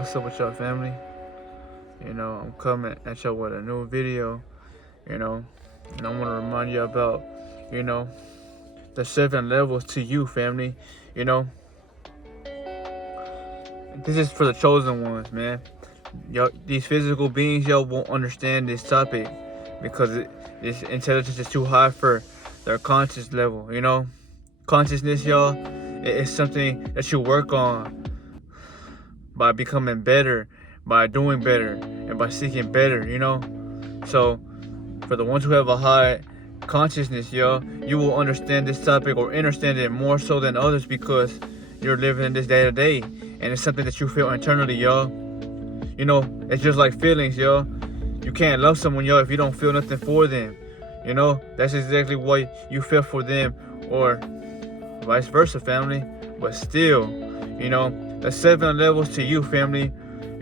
What's up with y'all, family? I'm coming at y'all with a new video, and I want to remind you about, you know, the 7 levels to you, family. You know, this is for the chosen ones, man. Y'all, these physical beings, y'all won't understand this topic because this intelligence is too high for their conscious level. Consciousness, y'all, it's something that you work on by becoming better, by doing better, and by seeking better, So, for the ones who have a high consciousness, y'all, you will understand this topic or understand it more so than others because you're living in this day to day, and it's something that you feel internally, y'all. It's just like feelings, y'all. You can't love someone, y'all, if you don't feel nothing for them. That's exactly what you feel for them, or vice versa, family. But still, the 7 levels to you, family,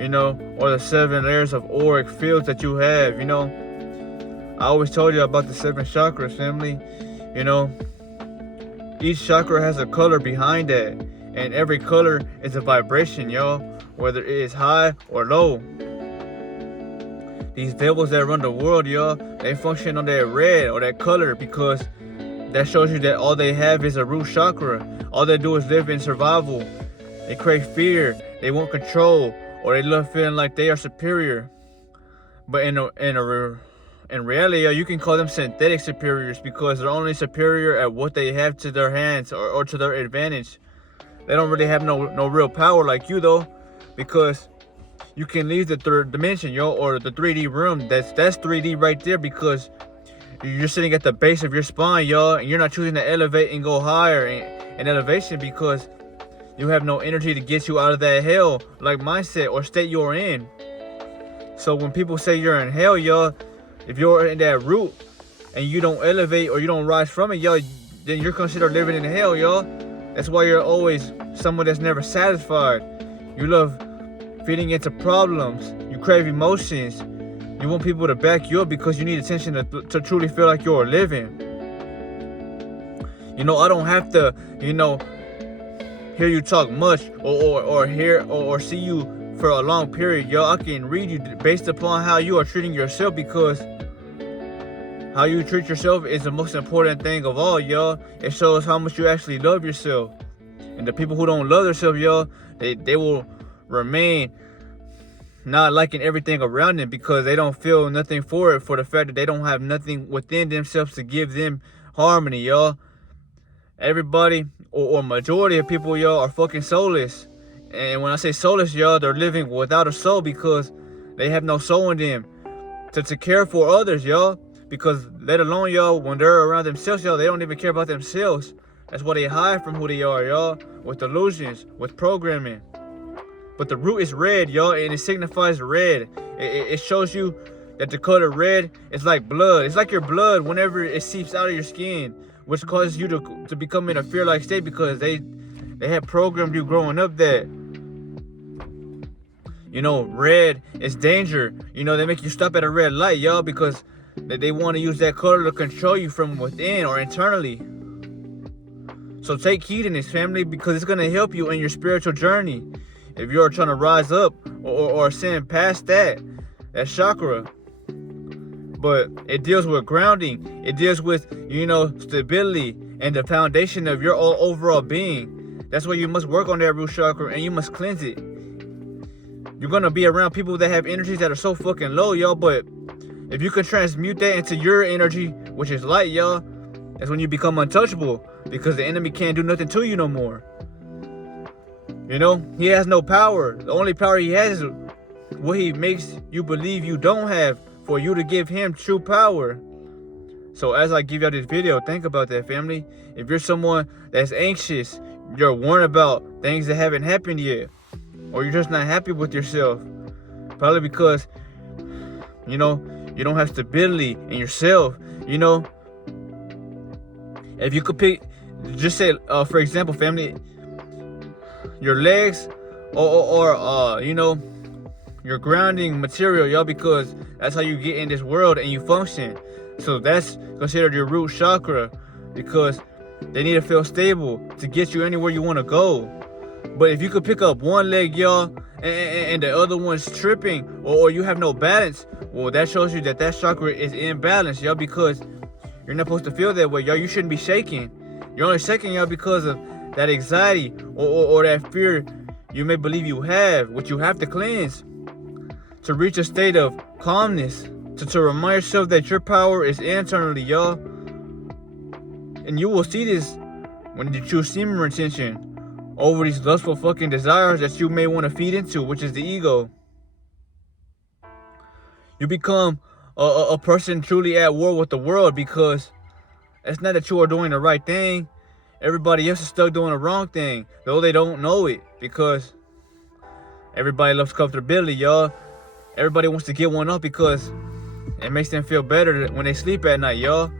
or the 7 layers of auric fields that you have, I always told you about the 7 chakras, family. Each chakra has a color behind that, and every color is a vibration, y'all, whether it is high or low. These devils that run the world, y'all, they function on that red or that color because that shows you that all they have is a root chakra. All they do is live in survival. They crave fear, they want control, or they love feeling like they are superior. But in reality, you can call them synthetic superiors because they're only superior at what they have to their hands or to their advantage. They don't really have no real power like you, though, because you can leave the third dimension, or the 3D room. That's 3D right there because you're sitting at the base of your spine, y'all, and you're not choosing to elevate and go higher in elevation because you have no energy to get you out of that hell like mindset or state you're in. So when people say you're in hell, y'all, if you're in that root and you don't elevate or you don't rise from it, y'all, then you're considered living in hell, y'all. That's why you're always someone that's never satisfied. You love feeding into problems. You crave emotions. You want people to back you up because you need attention to truly feel like you're living. I don't have to, hear you talk much or hear or see you for a long period, y'all. I can read you based upon how you are treating yourself because how you treat yourself is the most important thing of all, y'all. It shows how much you actually love yourself. And the people who don't love themselves, y'all, they will remain not liking everything around them because they don't feel nothing for it, for the fact that they don't have nothing within themselves to give them harmony, y'all. Everybody or majority of people, y'all, are fucking soulless. And when I say soulless, y'all, they're living without a soul because they have no soul in them to care for others, y'all. Because let alone, y'all, when they're around themselves, y'all, they don't even care about themselves. That's why they hide from who they are, y'all, with delusions, with programming. But the root is red, y'all, and it signifies red. It shows you that the color red is like blood. It's like your blood whenever it seeps out of your skin, which causes you to become in a fear-like state because they had programmed you growing up that, red is danger. They make you stop at a red light, y'all, because they want to use that color to control you from within or internally. So take heed in this, family, because it's going to help you in your spiritual journey. If you're trying to rise up or ascend past that chakra. But it deals with grounding. It deals with, stability and the foundation of your overall being. That's why you must work on that root chakra and you must cleanse it. You're going to be around people that have energies that are so fucking low, y'all. But if you can transmute that into your energy, which is light, y'all, that's when you become untouchable because the enemy can't do nothing to you no more. He has no power. The only power he has is what he makes you believe you don't have for you to give him true power. So as I give y'all this video, think about that, family. If you're someone that's anxious, you're worried about things that haven't happened yet, or you're just not happy with yourself, probably because, you don't have stability in yourself. If you could pick, just say, for example, family, your legs or your grounding material, y'all, because that's how you get in this world and you function. So that's considered your root chakra because they need to feel stable to get you anywhere you want to go. But if you could pick up one leg, y'all, and the other one's tripping, or you have no balance, well, that shows you that chakra is imbalanced, y'all, because you're not supposed to feel that way, y'all. You shouldn't be shaking. You're only shaking, y'all, because of that anxiety or that fear you may believe you have, which you have to cleanse to reach a state of calmness, to remind yourself that your power is internally, y'all. And you will see this when you choose semen retention over these lustful fucking desires that you may want to feed into, which is the ego. You become a person truly at war with the world, because it's not that you are doing the right thing. Everybody else is stuck doing the wrong thing, though they don't know it, because everybody loves comfortability, y'all. Everybody wants to get one up because it makes them feel better when they sleep at night, y'all.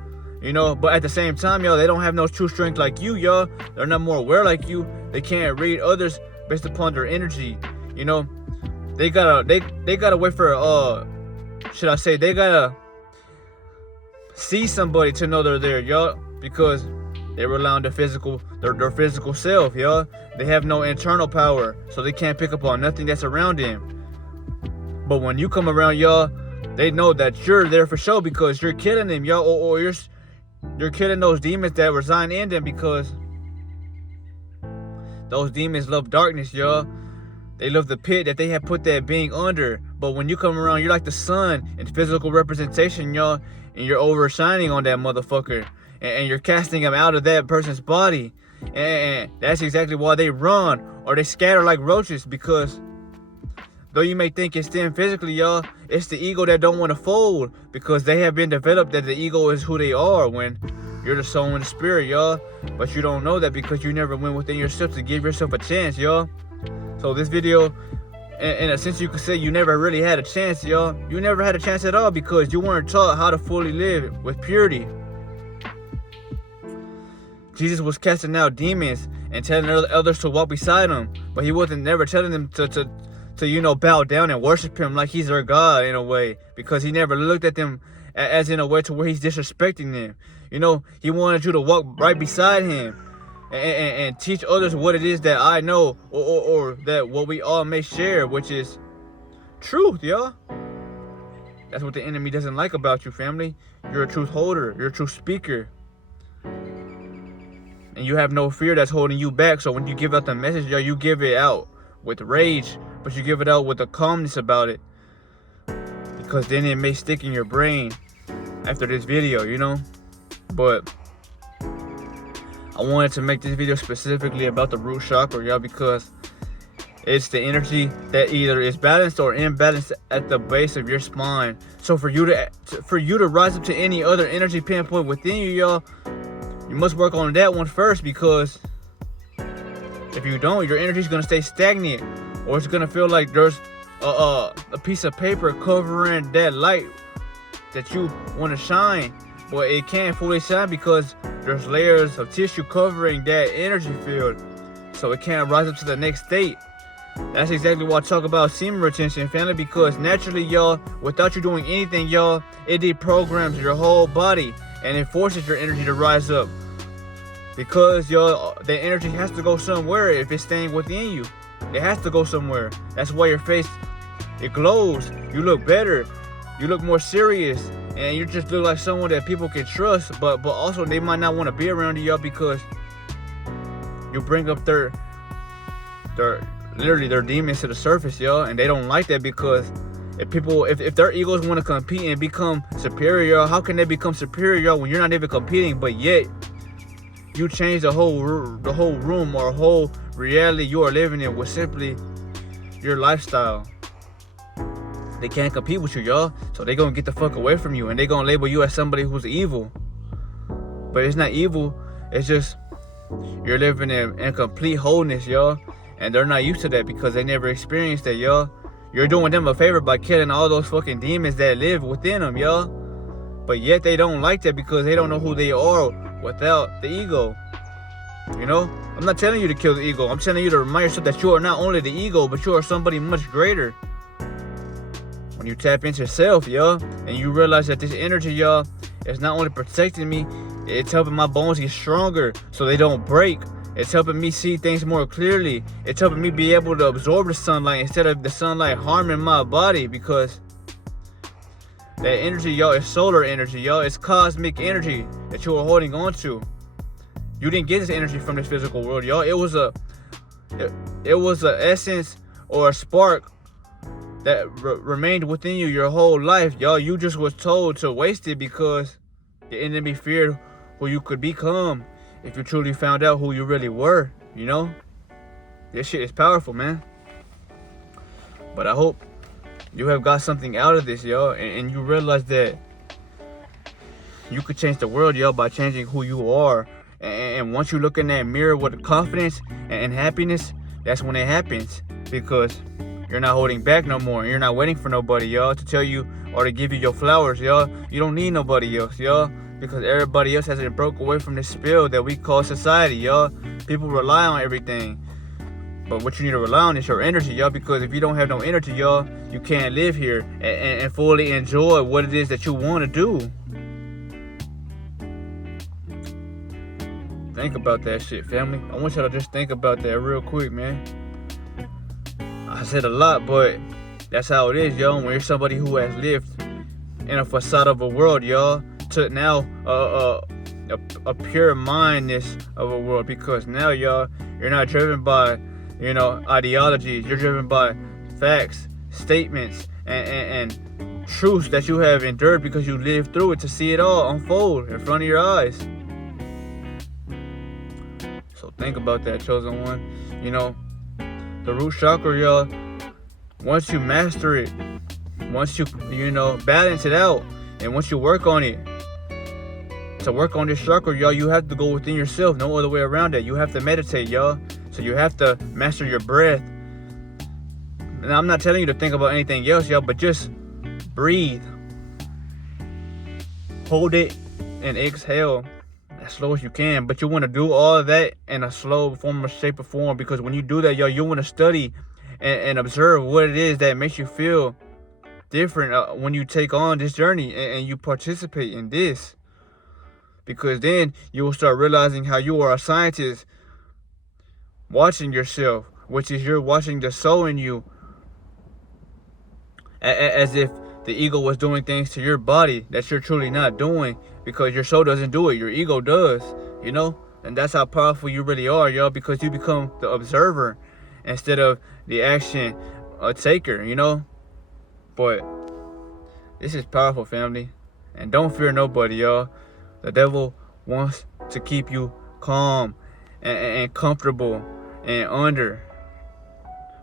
You know, but at the same time, y'all, they don't have no true strength like you, y'all. They're not more aware like you. They can't read others based upon their energy. You know, they gotta wait for should I say, they gotta see somebody to know they're there, y'all, because they rely on their physical self, y'all. They have no internal power, so they can't pick up on nothing that's around them. But when you come around, y'all, they know that you're there for sure, because you're killing them, y'all, or you're killing those demons that reside in them, because those demons love darkness, y'all. They love the pit that they have put that being under. But when you come around, you're like the sun in physical representation, y'all, and you're overshining on that motherfucker, and you're casting him out of that person's body. And that's exactly why they run or they scatter like roaches, because though you may think it's them physically, y'all, it's the ego that don't want to fold, because they have been developed that the ego is who they are when you're the soul and the spirit, y'all. But you don't know that because you never went within yourself to give yourself a chance, y'all. So this video, in a sense, you could say you never really had a chance, y'all. You never had a chance at all, because you weren't taught how to fully live with purity. Jesus was casting out demons and telling others to walk beside him, but he wasn't never telling them to you know, bow down and worship him like he's their God, in a way, because he never looked at them as in a way to where he's disrespecting them. You know, he wanted you to walk right beside him and teach others what it is that I know, or that what we all may share, which is truth, y'all. That's what the enemy doesn't like about you, family. You're a truth holder. You're a truth speaker. And you have no fear that's holding you back. So when you give out the message, y'all, you give it out with rage, but you give it out with a calmness about it, because then it may stick in your brain after this video, you know. But I wanted to make this video specifically about the root chakra, y'all, because it's the energy that either is balanced or imbalanced at the base of your spine. So for you to rise up to any other energy pinpoint within you, y'all, you must work on that one first, because if you don't, your energy is going to stay stagnant, or it's going to feel like there's a piece of paper covering that light that you want to shine, but it can't fully shine because there's layers of tissue covering that energy field, so it can't rise up to the next state. That's exactly why I talk about semen retention, family, because naturally, y'all, without you doing anything, y'all, it deprograms your whole body and it forces your energy to rise up, because y'all, the energy has to go somewhere. If it's staying within you, it has to go somewhere. That's why your face, it glows. You look better. You look more serious, and you just look like someone that people can trust. But also they might not want to be around you, y'all, because you bring up their demons to the surface, y'all, and they don't like that, because if their egos want to compete and become superior, how can they become superior, y'all, when you're not even competing, but yet you change the whole room or whole reality you are living in with simply your lifestyle. They can't compete with you, y'all, so they gonna get the fuck away from you, and they gonna label you as somebody who's evil. But it's not evil, it's just you're living in complete wholeness, y'all, and they're not used to that because they never experienced that, y'all. You're doing them a favor by killing all those fucking demons that live within them, y'all. But yet they don't like that because they don't know who they are without the ego. You know, I'm not telling you to kill the ego. I'm telling you to remind yourself that you are not only the ego, but you are somebody much greater. When you tap into yourself, y'all, and you realize that this energy, y'all, is not only protecting me, it's helping my bones get stronger so they don't break. It's helping me see things more clearly. It's helping me be able to absorb the sunlight instead of the sunlight harming my body, because that energy, y'all, is solar energy, y'all. It's cosmic energy that you are holding on to. You didn't get this energy from this physical world, y'all. It was a essence or a spark that remained within you your whole life, y'all. You just was told to waste it because the enemy feared who you could become if you truly found out who you really were, you know? This shit is powerful, man. But I hope you have got something out of this, y'all, and you realize that you could change the world, y'all, by changing who you are. And once you look in that mirror with confidence and happiness, that's when it happens, because you're not holding back no more. You're not waiting for nobody, y'all, to tell you or to give you your flowers, y'all. You don't need nobody else, y'all, because everybody else has been broke away from this spell that we call society, y'all. People rely on everything. But what you need to rely on is your energy, y'all, because if you don't have no energy, y'all, you can't live here and fully enjoy what it is that you want to do. Think about that shit, family. I want y'all to just think about that real quick, man. I said a lot, but that's how it is, y'all. When you're somebody who has lived in a facade of a world, y'all, to now a pure mindness of a world, because now, y'all, you're not driven by, you know, ideologies. You're driven by facts, statements, and truths that you have endured because you lived through it to see it all unfold in front of your eyes. So think about that, chosen one. You know, the root chakra, y'all, once you master it, once you know, balance it out, and once you work on it, to work on this chakra, y'all, you have to go within yourself. No other way around it. You have to meditate, y'all. So you have to master your breath. And I'm not telling you to think about anything else, y'all, but just breathe. Hold it and exhale as slow as you can. But you want to do all of that in a slow form or shape or form, because when you do that, y'all, you want to study and observe what it is that makes you feel different when you take on this journey and you participate in this. Because then you will start realizing how you are a scientist watching yourself, which is you're watching the soul in you, as if the ego was doing things to your body that you're truly not doing, because your soul doesn't do it, your ego does, you know? And that's how powerful you really are, y'all, because you become the observer instead of the action taker, you know? But this is powerful, family. And don't fear nobody, y'all. The devil wants to keep you calm and comfortable and under.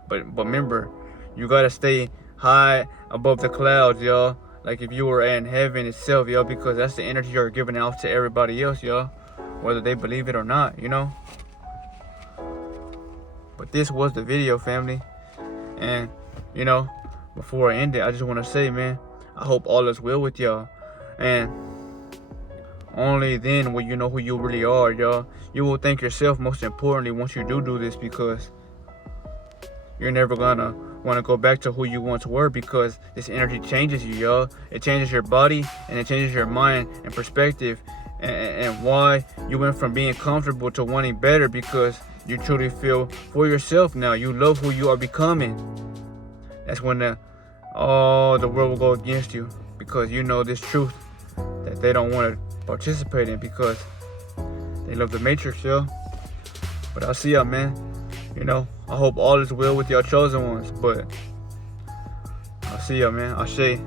But remember, you gotta stay high above the clouds, y'all. Like if you were in heaven itself, y'all, because that's the energy you're giving out to everybody else, y'all, whether they believe it or not, you know. But this was the video, family. And, you know, before I end it, I just want to say, man, I hope all is well with y'all. And only then will you know who you really are, y'all. You will thank yourself, most importantly, once you do this, because you're never gonna want to go back to who you once were, because this energy changes you, y'all. It changes your body and it changes your mind and perspective, and why you went from being comfortable to wanting better, because you truly feel for yourself now. You love who you are becoming. That's when all the world will go against you, because you know this truth that they don't want to participate in, because they love the Matrix, yo. But I'll see y'all, man. You know, I hope all is well with y'all chosen ones, but I'll see y'all, man. Ashe.